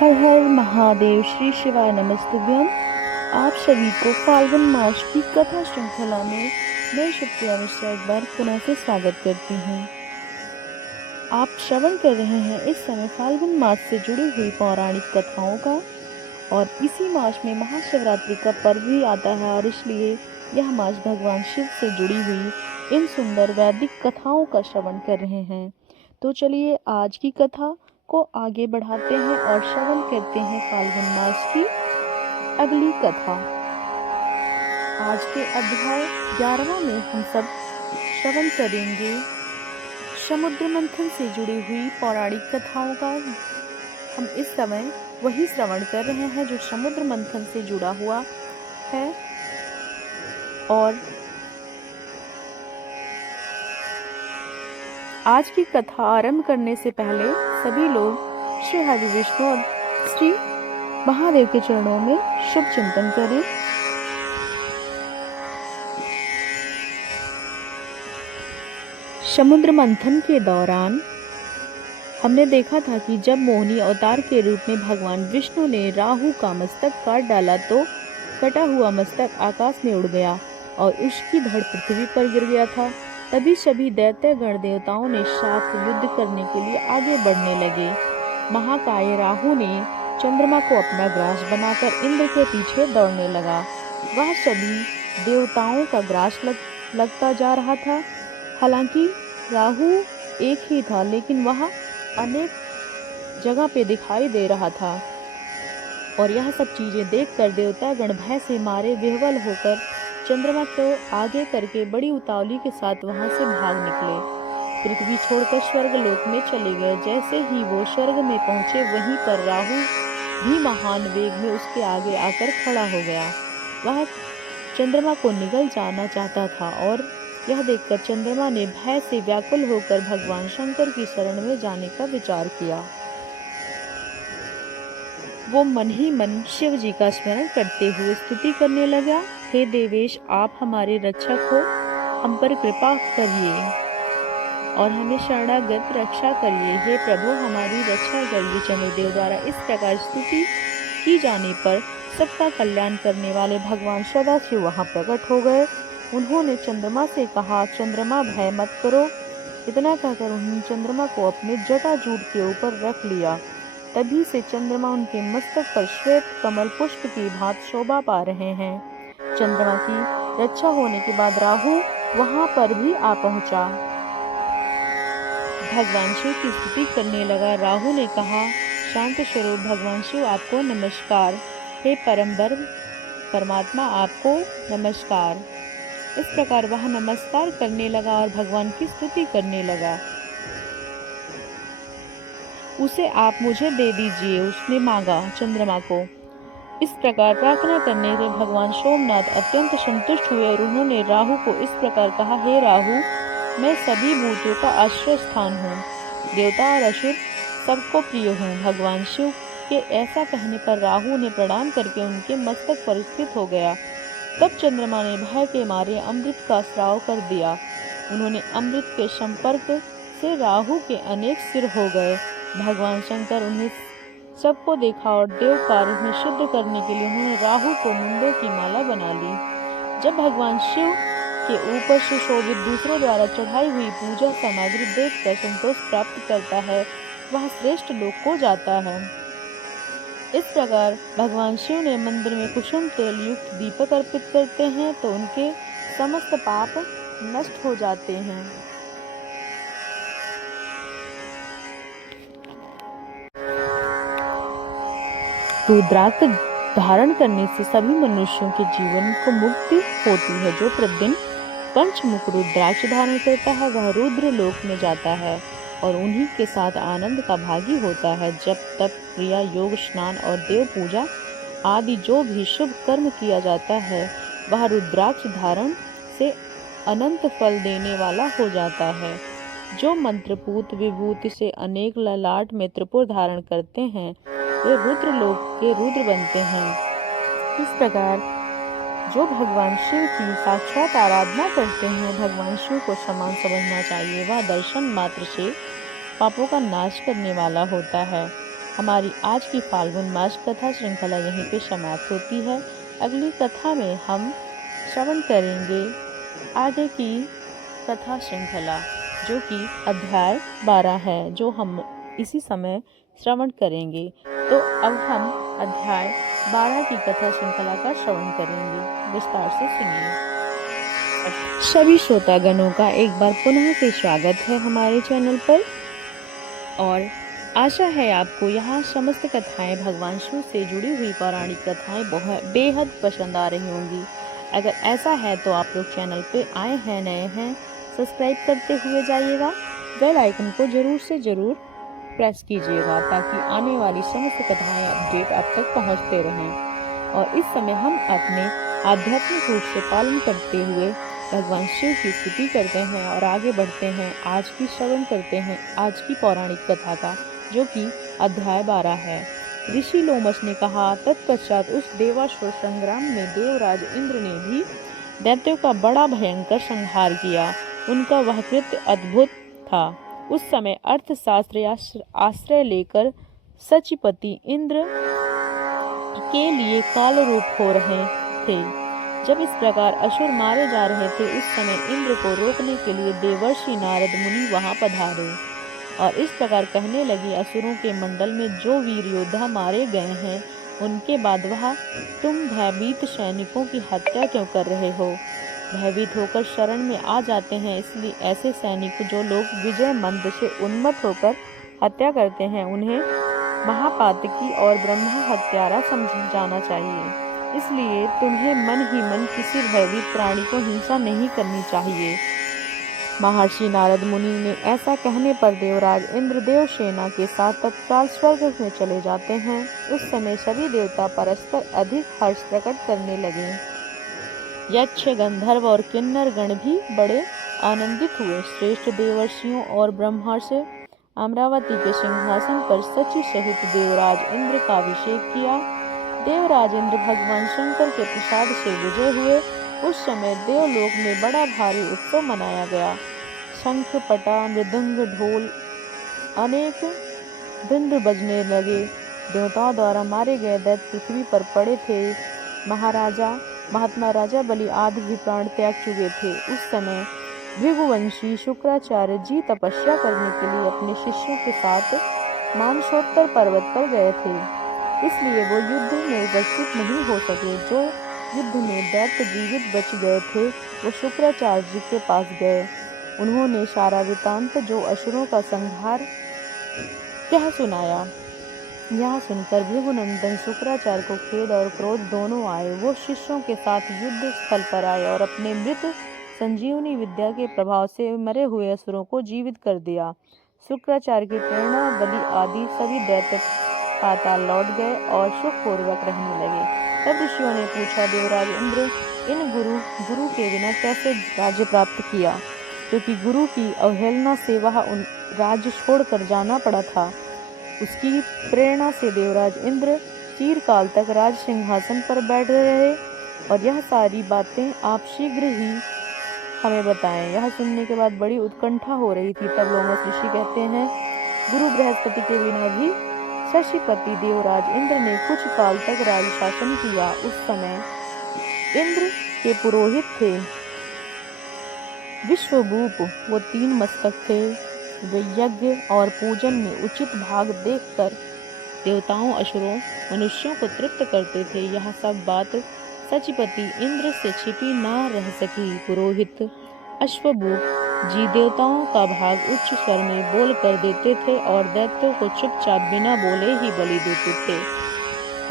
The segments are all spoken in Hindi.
हर हर महादेव, श्री शिवाय नमस्तुभ्यम। आप सभी को फाल्गुन मास की कथा श्रृंखला में मैं सुप्रिया मिश्रा एक बार पुनः से स्वागत करती हूँ। आप श्रवण कर रहे हैं इस समय फाल्गुन मास से जुड़ी हुई पौराणिक कथाओं का, और इसी मास में महाशिवरात्रि का पर्व भी आता है, और इसलिए यह मास भगवान शिव से जुड़ी हुई इन सुंदर वैदिक कथाओं का श्रवण कर रहे हैं। तो चलिए आज की कथा को आगे बढ़ाते हैं और श्रवण करते हैं फाल्गुन मास की अगली कथा। आज के अध्याय 11वां में हम सब श्रवण करेंगे समुद्र मंथन से जुड़ी हुई पौराणिक कथाओं का। हम इस समय वही श्रवण कर रहे हैं जो समुद्र मंथन से जुड़ा हुआ है। और आज की कथा आरंभ करने से पहले सभी लोग श्री हरि विष्णु और श्री महादेव के चरणों में शुभ चिंतन करें। समुद्र मंथन के दौरान हमने देखा था कि जब मोहिनी अवतार के रूप में भगवान विष्णु ने राहु का मस्तक काट डाला तो कटा हुआ मस्तक आकाश में उड़ गया और उसकी धड़ पृथ्वी पर गिर गया था। तभी सभी दैत्य गण देवताओं ने साथ युद्ध करने के लिए आगे बढ़ने लगे। महाकाय राहु ने चंद्रमा को अपना ग्रास बनाकर इंद्र के पीछे दौड़ने लगा। वह सभी देवताओं का ग्रास लगता जा रहा था। हालांकि राहु एक ही था, लेकिन वह अनेक जगह पे दिखाई दे रहा था, और यह सब चीजें देखकर देवता गण भय से मारे विह्वल होकर चंद्रमा को आगे करके बड़ी उतावली के साथ वहां से भाग निकले। पृथ्वी छोड़कर स्वर्ग लोक में चले गए। जैसे ही वो स्वर्ग में पहुंचे, वहीं पर राहु भी महान वेग में उसके आगे आकर खड़ा हो गया। वह चंद्रमा को निगल जाना चाहता था, और यह देखकर चंद्रमा ने भय से व्याकुल होकर भगवान शंकर की शरण में जाने का विचार किया। वो मन ही मन शिव जी का स्मरण करते हुए स्तुति करने लगा। हे देवेश, आप हमारे रक्षक हो, हम पर कृपा करिए और हमें शरणागत रक्षा करिए। हे प्रभु, हमारी रक्षा करिए। चंद्रदेव द्वारा इस प्रकार स्तुति की जाने पर सबका कल्याण करने वाले भगवान सदाशिव वहां प्रकट हो गए। उन्होंने चंद्रमा से कहा, चंद्रमा भय मत करो। इतना कहकर उन्होंने चंद्रमा को अपने जटाजूट के ऊपर रख लिया। तभी से चंद्रमा उनके मस्तक पर श्वेत कमल पुष्प की भांति शोभा पा रहे हैं। चंद्रमा की रक्षा होने के बाद राहु वहां पर भी आ पहुंचा। भगवान शिव की स्तुति करने लगा। राहु ने कहा, शांत स्वरूप भगवान शिव आपको नमस्कार। हे परम ब्रह्म परमात्मा, आपको नमस्कार। इस प्रकार वह नमस्कार करने लगा और भगवान की स्तुति करने लगा। उसे आप मुझे दे दीजिए, उसने मांगा चंद्रमा को। इस प्रकार प्रार्थना करने से भगवान सोमनाथ अत्यंत संतुष्ट हुए और उन्होंने राहु को इस प्रकार कहा, हे राहु, मैं सभी भूतों का आश्रय स्थान हूँ, देवता और असुर सबको प्रिय हूँ। भगवान शिव के ऐसा कहने पर राहु ने प्रणाम करके उनके मस्तक पर स्थित हो गया। तब चंद्रमा ने भय के मारे अमृत का स्राव कर दिया। उन्होंने अमृत के संपर्क से राहु के अनेक सिर हो गए। भगवान शंकर उन्हें सबको देखा और देव कार्य में शुद्ध करने के लिए उन्होंने राहु को मुंडों की माला बना ली। जब भगवान शिव के ऊपर सुशोभित दूसरों द्वारा चढ़ाई हुई पूजा सामग्री देखकर संतोष प्राप्त करता है, वह श्रेष्ठ लोक को जाता है। इस प्रकार भगवान शिव ने मंदिर में कुसुम तेल युक्त दीपक अर्पित करते हैं तो उनके समस्त पाप नष्ट हो जाते हैं। रुद्राक्ष धारण करने से सभी मनुष्यों के जीवन को मुक्ति होती है। जो प्रतिदिन पंचमुख रुद्राक्ष धारण करता है, वह रुद्र लोक में जाता है और उन्हीं के साथ आनंद का भागी होता है। जब तप क्रिया, योग, स्नान और देव पूजा आदि जो भी शुभ कर्म किया जाता है, वह रुद्राक्ष धारण से अनंत फल देने वाला हो जाता है। जो मंत्रपूत विभूति से अनेक ललाट में त्रिपुर धारण करते हैं, वे रुद्र लोक के रुद्र बनते हैं। इस प्रकार जो भगवान शिव की साक्षात आराधना करते हैं, भगवान शिव को समान समझना चाहिए। वह दर्शन मात्र से पापों का नाश करने वाला होता है। हमारी आज की फाल्गुन मास कथा श्रृंखला यहीं पे समाप्त होती है। अगली कथा में हम श्रवण करेंगे आगे की कथा श्रृंखला, जो कि अध्याय 12 है, जो हम इसी समय श्रवण करेंगे। तो अब हम अध्याय 12 की कथा श्रृंखला का श्रवण करेंगे। विस्तार से सुनिए। सभी श्रोतागणों का एक बार पुनः से स्वागत है हमारे चैनल पर, और आशा है आपको यहाँ समस्त कथाएं भगवान शिव से जुड़ी हुई पौराणिक कथाएं बहुत बेहद पसंद आ रही होंगी। अगर ऐसा है तो आप लोग चैनल पे आए हैं, नए हैं, सब्सक्राइब करते हुए जाइएगा। बेल आइकन को जरूर से जरूर प्रेस कीजिएगा ताकि आने वाली समस्त कथाएं अपडेट आप तक पहुंचते रहें। और इस समय हम अपने आध्यात्मिक रूप से पालन करते हुए भगवान शिव की स्तुति करते हैं और आगे बढ़ते हैं। आज की श्रवण करते हैं आज की पौराणिक कथा का, जो कि अध्याय 12 है। ऋषि लोमश ने कहा, तत्पश्चात उस देवासुर संग्राम में देवराज इंद्र ने भी दैत्यों का बड़ा भयंकर संहार किया। उनका वह कृत्य अद्भुत था। उस समय अर्थशास्त्र आश्रय लेकर सचिपति इंद्र के लिए काल रूप हो रहे थे। जब इस प्रकार असुर मारे जा रहे थे, उस समय इंद्र को रोकने के लिए देवर्षि नारद मुनि वहां पधारे और इस प्रकार कहने लगे, असुरों के मंडल में जो वीर योद्धा मारे गए हैं, उनके बाद वह तुम भयभीत सैनिकों की हत्या क्यों कर रहे हो? भयभीत होकर शरण में आ जाते हैं, इसलिए ऐसे सैनिक जो लोग विजय मंद से उन्मत्त होकर हत्या करते हैं, उन्हें महापातकी और ब्रह्म हत्यारा समझा जाना चाहिए। इसलिए तुम्हें मन ही मन किसी भयभीत प्राणी को हिंसा नहीं करनी चाहिए। महर्षि नारद मुनि ने ऐसा कहने पर देवराज इंद्र देव सेना के साथ तत्काल स्वर्ग में चले जाते हैं। उस समय सभी देवता परस्पर अधिक हर्ष प्रकट करने लगे। यक्ष, गंधर्व और किन्नर गण भी बड़े आनंदित हुए। श्रेष्ठ देवर्षियों और ब्रह्मर्षि अमरावती के सिंहासन पर सची सहित देवराज इंद्र का अभिषेक किया। देवराज इंद्र भगवान शंकर के प्रसाद से विजय हुए। उस समय देवलोक में बड़ा भारी उत्सव मनाया गया। शंख, पटा, मृदंग, ढोल अनेक धुंध बजने लगे। देवताओं द्वारा मारे गए दैत्य पृथ्वी पर पड़े थे। महात्मा राजा बलि आदि भी प्राण त्याग चुके थे। उस समय भृगुवंशी शुक्राचार्य जी तपस्या करने के लिए अपने शिष्यों के साथ मानसोत्तर पर्वत पर गए थे, इसलिए वो युद्ध में उपस्थित नहीं हो सके। जो युद्ध में दैत्य जीवित बच गए थे, वो शुक्राचार्य जी के पास गए। उन्होंने सारा वृतांत, जो असुरों का संहार, कह सुनाया। यह सुनकर भृगुनंदन शुक्राचार्य को खेद और क्रोध दोनों आए। वो शिष्यों के साथ युद्ध स्थल पर आए और अपने मृत संजीवनी विद्या के प्रभाव से मरे हुए असुरों को जीवित कर दिया। शुक्राचार्य की प्रेरणा बलि आदि सभी दैत्य पाताल लौट गए और सुखपूर्वक रहने लगे। तब ऋषियों ने पूछा, देवराज इंद्र, इन गुरु के बिना कैसे राज्य प्राप्त किया? क्योंकि गुरु की अवहेलना से वह उन राज्य छोड़कर जाना पड़ा था। उसकी प्रेरणा से देवराज इंद्र चिरकाल तक राज सिंहासन पर बैठ रहे, और यह सारी बातें आप शीघ्र ही हमें बताएं। यह सुनने के बाद बड़ी उत्कंठा हो रही थी। तब लोमश ऋषि कहते हैं, गुरु बृहस्पति के बिना भी शशिपति देवराज इंद्र ने कुछ काल तक राज शासन किया। उस समय इंद्र के पुरोहित थे विश्वभूप। वो 3 मस्तक थे। वे यज्ञ और पूजन में उचित भाग देखकर देवताओं, असुरों, मनुष्यों को तृप्त करते थे। यह सब बात सचिपति इंद्र से छिपी न रह सकी। पुरोहित अश्वभूप जी देवताओं का भाग उच्च स्वर में बोल कर देते थे और दैत्यों को चुपचाप बिना बोले ही बलि देते थे,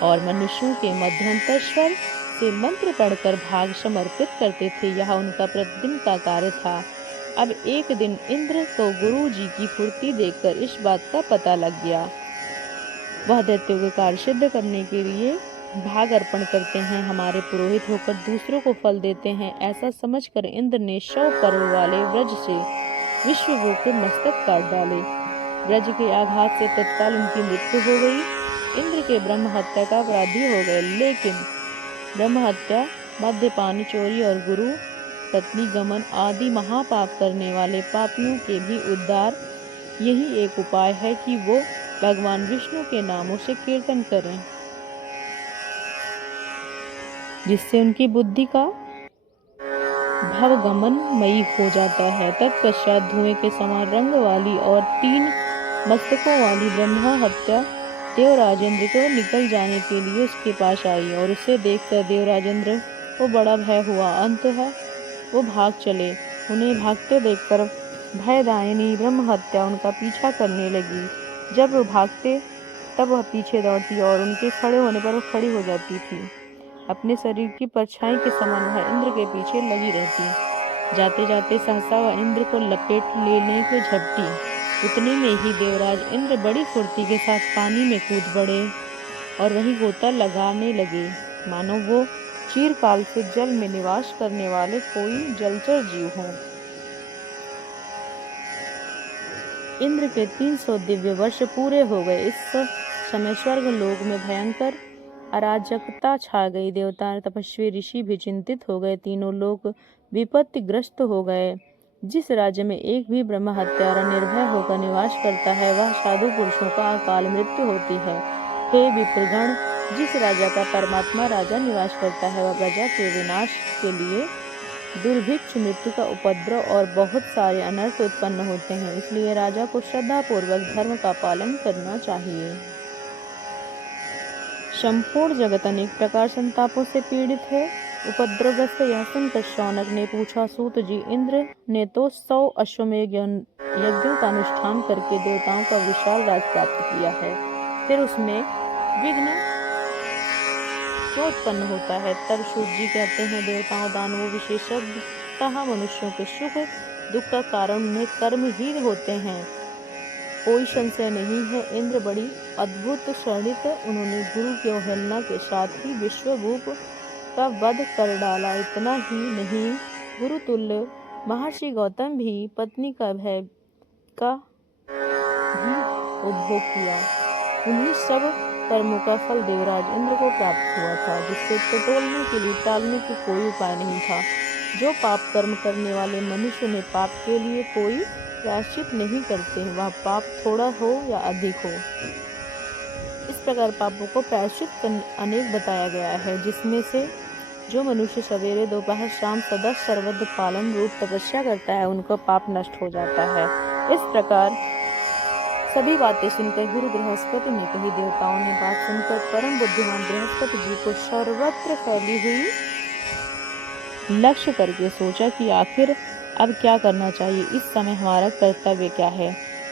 और मनुष्यों के मध्यंतर स्वर से मंत्र पढ़कर भाग समर्पित करते थे। यह उनका प्रतिदिन का कार्य था। अब एक दिन इंद्र को गुरु जी की फुर्ती देखकर इस बात का पता लग गया। वह दैत्यों के कार्य सिद्ध करने के लिए भाग अर्पण करते हैं, हमारे पुरोहित होकर दूसरों को फल देते हैं। ऐसा समझकर इंद्र ने 100 पर्व वाले व्रज से विश्वभूप के मस्तक काट डाले। व्रज के आघात से तत्काल उनकी मृत्यु हो गई। इंद्र के ब्रह्म हत्या का अपराधी हो गए। लेकिन ब्रह्म हत्या, मद्यपान, चोरी और गुरु पत्नी गमन आदि महापाप करने वाले पापियों के भी उद्धार यही एक उपाय है कि वो भगवान विष्णु के नामों से कीर्तन करें, जिससे उनकी बुद्धि का भवगमनमयी हो जाता है। तत्पश्चात धुएं के समान रंग वाली और 3 मस्तकों वाली ब्रह्मा हत्या देवराजेंद्र को निकल जाने के लिए उसके पास आई और उसे देखकर देवराजेंद्र को बड़ा भय हुआ। अंततः वो भाग चले। उन्हें भागते देखकर भयदायिनी ब्रह्म हत्या उनका पीछा करने लगी। जब वो भागते तब वह पीछे दौड़ती और उनके खड़े होने पर वो खड़ी हो जाती थी। अपने शरीर की परछाई के समान वह इंद्र के पीछे लगी रहती। जाते जाते सहसा वह इंद्र को लपेट लेने को झपटी। उतने में ही देवराज इंद्र बड़ी फुर्ती के साथ पानी में कूद पड़े और वही गोता लगाने लगे, मानो वो चिरकाल से जल में निवास करने वाले कोई जलचर जीव हों। इंद्र के 300 दिव्य वर्ष पूरे हो गए। इस समय स्वर्ग लोक में भयंकर अराजकता छा गई। देवता, तपस्वी, ऋषि भी चिंतित हो गए। तीनों लोग विपत्तिग्रस्त हो गए। जिस राज्य में एक भी ब्रह्म हत्यारा निर्भय होकर निवास करता है, वह साधु पुरुषों का अकाल मृत्यु होती है। हे विप्रगण, जिस राजा का परमात्मा राजा निवास करता है, वह प्रजा के विनाश के लिए दुर्भिक्ष, मृत्यु का उपद्रव और बहुत सारे अनर्थ उत्पन्न होते हैं। इसलिए राजा को श्रद्धा पूर्वक धर्म का पालन करना चाहिए। संपूर्ण जगत अनेक प्रकार संतापों से पीड़ित है। उपद्रवग्रस्त यह सुनकर शौनक ने पूछा, सूत जी, इंद्र ने तो 100 अश्वमेध यज्ञों का अनुष्ठान करके देवताओं का विशाल राज प्राप्त किया है, फिर उसमें विघ्न क्यों उत्पन्न होता है? तब सूत जी कहते हैं, देवताओं, दानवों, विशेषतः मनुष्यों के सुख दुख का कारण उन्हें कर्म ही होते हैं। कोई संशय नहीं है। इंद्र बड़ी अद्भुत शरणित। उन्होंने गुरु की अवहेलना के साथ ही विश्वभूप का वध कर डाला। इतना ही नहीं, गुरु तुल्य महर्षि गौतम भी पत्नी का भय का भी उपभोग किया। उन्हीं सब कर्मों का फल देवराज इंद्र को प्राप्त हुआ था, जिससे टटोलने के लिए टालने की कोई उपाय नहीं था। जो पाप कर्म करने वाले मनुष्य ने पाप के लिए कोई प्रायश्चित नहीं करते, वह पाप थोड़ा हो या अधिक हो। इस प्रकार पापों को प्रायश्चित अनेक बताया गया है, जिसमें से जो मनुष्य सवेरे, दोपहर, शाम सदा सर्वदा पालन रूप तपस्या करता है, उनका पाप नष्ट हो जाता है। इस प्रकार सभी बातें सुनकर गुरु बृहस्पति ने कही। देवताओं ने बात सुनकर परम बुद्धिमान बृहस्पति जी को सर्वत्र फैली हुई लक्ष्य करके सोचा कि आखिर अब क्या करना चाहिए, इस समय हमारा कर्तव्य क्या है।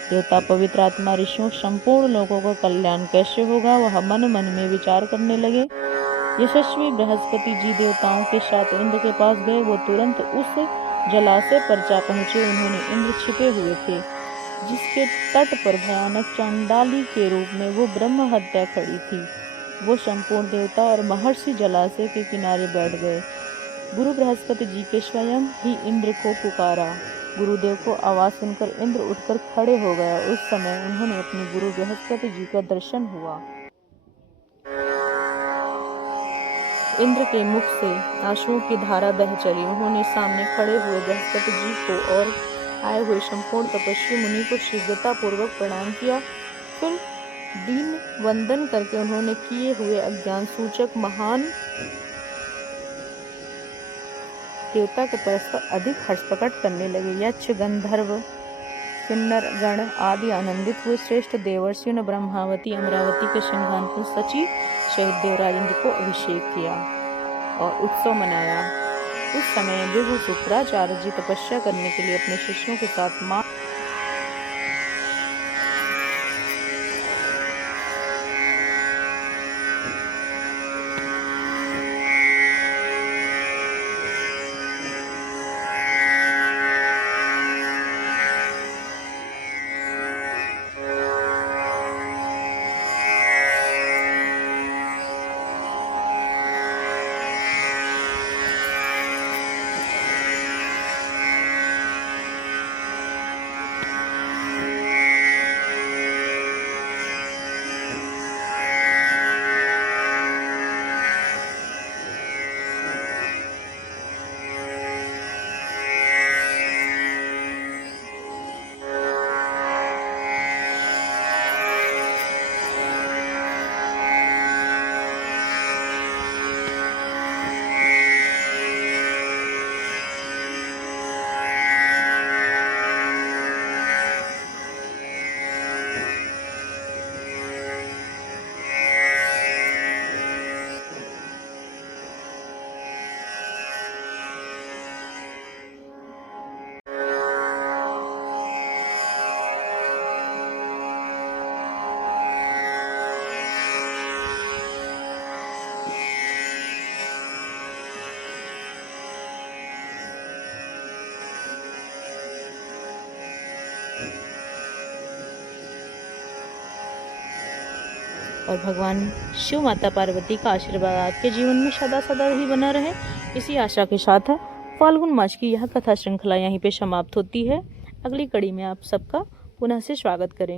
देवता, पवित्र आत्मा, ऋषियों, संपूर्ण लोगों का कल्याण कैसे होगा, वह मन मन में विचार करने लगे। यशस्वी बृहस्पति जी देवताओं के साथ इंद्र के पास गए। वो तुरंत उस जलाशय पर जा पहुंचे। उन्होंने इंद्र छिपे हुए थे, जिसके तट पर भयानक चांडाली के रूप में वो ब्रह्म हत्या खड़ी थी। वो संपूर्ण देवता और महर्षि जलाशय के किनारे बैठ गए। गुरु बृहस्पति जी के स्वयं ही इंद्र को पुकारा। गुरुदेव को आवाज सुनकर इंद्र उठकर खड़े हो गया। उस समय उन्होंने अपने गुरु बृहस्पति जी का दर्शन हुआ। इंद्र के मुख से आंसुओं की धारा बह चली। उन्होंने सामने खड़े हुए बृहस्पति जी को और आए हुए संपूर्ण तपस्वी मुनि को शीघ्रता पूर्वक प्रणाम किया। फिर दीन वंदन करके उन्होंने किए हुए अज्ञान सूचक महान देवता के परस्पर अधिक हर्ष प्रकट करने लगे। यक्ष, गंधर्व, किन्नर गण आदि आनंदित हुए। श्रेष्ठ देवर्षियों ने ब्रह्मावती, अमरावती के सिंहासन सची सहित देवराजेंद्र को अभिषेक किया और उत्सव मनाया। उस समय भृगु शुक्राचार्य जी तपस्या करने के लिए अपने शिष्यों के साथ मां और भगवान शिव माता पार्वती का आशीर्वाद आपके जीवन में सदा सदा ही बना रहे। इसी आशा के साथ फाल्गुन मास की यह कथा श्रृंखला यहीं पे समाप्त होती है। अगली कड़ी में आप सबका पुनः से स्वागत करेंगे।